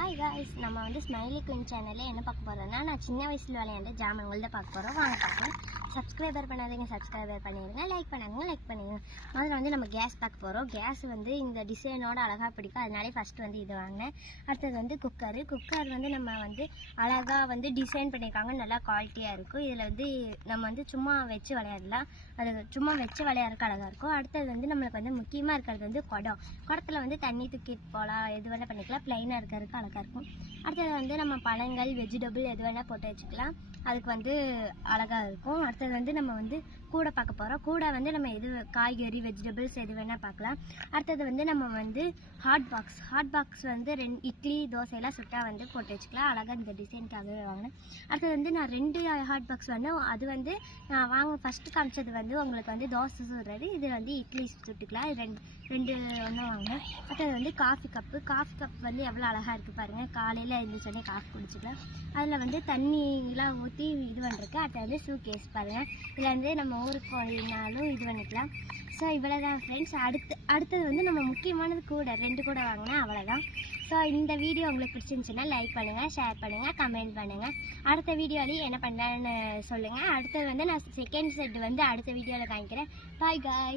Hi guys, நம்ம வந்து smiley queen சேனலில் என்ன பார்க்க போகிறோம்னா, நான் சின்ன வயசில் விளையாண்ட ஜாமான்கள் தான் பார்க்க போகிறோம். வாங்க பார்க்கலாம். சப்ஸ்கிரைபர் பண்ணாதீங்க, சப்ஸ்கிரைபர் பண்ணிடுங்க. லைக் பண்ணிடுங்க. முதல்ல வந்து நம்ம கேஸ் பார்க்க போகிறோம். கேஸ் வந்து இந்த டிசைனோட அழகாக பிடிக்கும், அதனாலே ஃபஸ்ட்டு வந்து இது வாங்கினேன். அடுத்தது வந்து குக்கர் வந்து நம்ம வந்து அழகாக வந்து டிசைன் பண்ணியிருக்காங்க, நல்லா குவாலிட்டியாக இருக்கும். இதில் வந்து நம்ம வந்து சும்மா வச்சு விளையாடலாம், அது சும்மா வச்சு விளையாடுறதுக்கு அழகாக இருக்கும். அடுத்தது வந்து நம்மளுக்கு வந்து முக்கியமாக இருக்கிறது வந்து குடத்தில் வந்து தண்ணி தூக்கிட்டு போகலாம், எது வேணால் பண்ணிக்கலாம், ப்ளைனாக இருக்கிறதுக்கு அழகாக இருக்கும். அடுத்தது வந்து நம்ம பழங்கள் வெஜிடபிள் எது வேணால் போட்டு வச்சுக்கலாம், அதுக்கு வந்து அழகாக இருக்கும். அடுத்தது வந்து நம்ம வந்து கூடை பார்க்க போகிறோம். கூடை வந்து நம்ம எது காய்கறி வெஜிடபிள்ஸ் எது வேணால் பார்க்கலாம். அடுத்தது வந்து நம்ம வந்து ஹாட் பாக்ஸ் வந்து இட்லி தோசையெல்லாம் சுட்டால் வந்து போட்டு வச்சுக்கலாம், அழகாக இந்த டிசைனுக்காகவே வாங்கினேன். அடுத்தது வந்து நான் 2 ஹாட் பாக்ஸ் வேணும். அது வந்து நான் ஃபஸ்ட்டு காமிச்சது வந்து உங்களுக்கு வந்து தோசை சுடுறது, இது வந்து இட்லி சுட்டுக்கலாம். இது ரெண்டு ஒன்றும் வாங்கினேன். அடுத்தது வந்து காஃபி கப் வந்து எவ்வளோ அழகாக இருக்குது பாருங்கள். காலையில் எழுந்திரிச்சோடனே காஃபி குடிச்சிக்கலாம். அதில் வந்து தண்ணிலாம் ஊற்றி இது பண்ணுறதுக்கு. அடுத்தது வந்து ஷூகேஸ் பாருங்கள், இதில் வந்து நம்ம ஊருக்கு போனாலும் இது பண்ணிக்கலாம். ஸோ இவ்வளோ தான் ஃப்ரெண்ட்ஸ். அடுத்தது வந்து நம்ம முக்கியமானது கூட 2 கூட வாங்கினா அவ்வளோதான். ஸோ இந்த வீடியோ உங்களுக்கு பிடிச்சிருந்துச்சுன்னா லைக் பண்ணுங்கள், ஷேர் பண்ணுங்கள், கமெண்ட் பண்ணுங்கள். அடுத்த வீடியோலையும் என்ன பண்ணலான்னு சொல்லுங்கள். அடுத்தது வந்து நான் செகண்ட் செட் வந்து அடுத்த வீடியோவில் காமிக்கிறேன். பாய் காய்.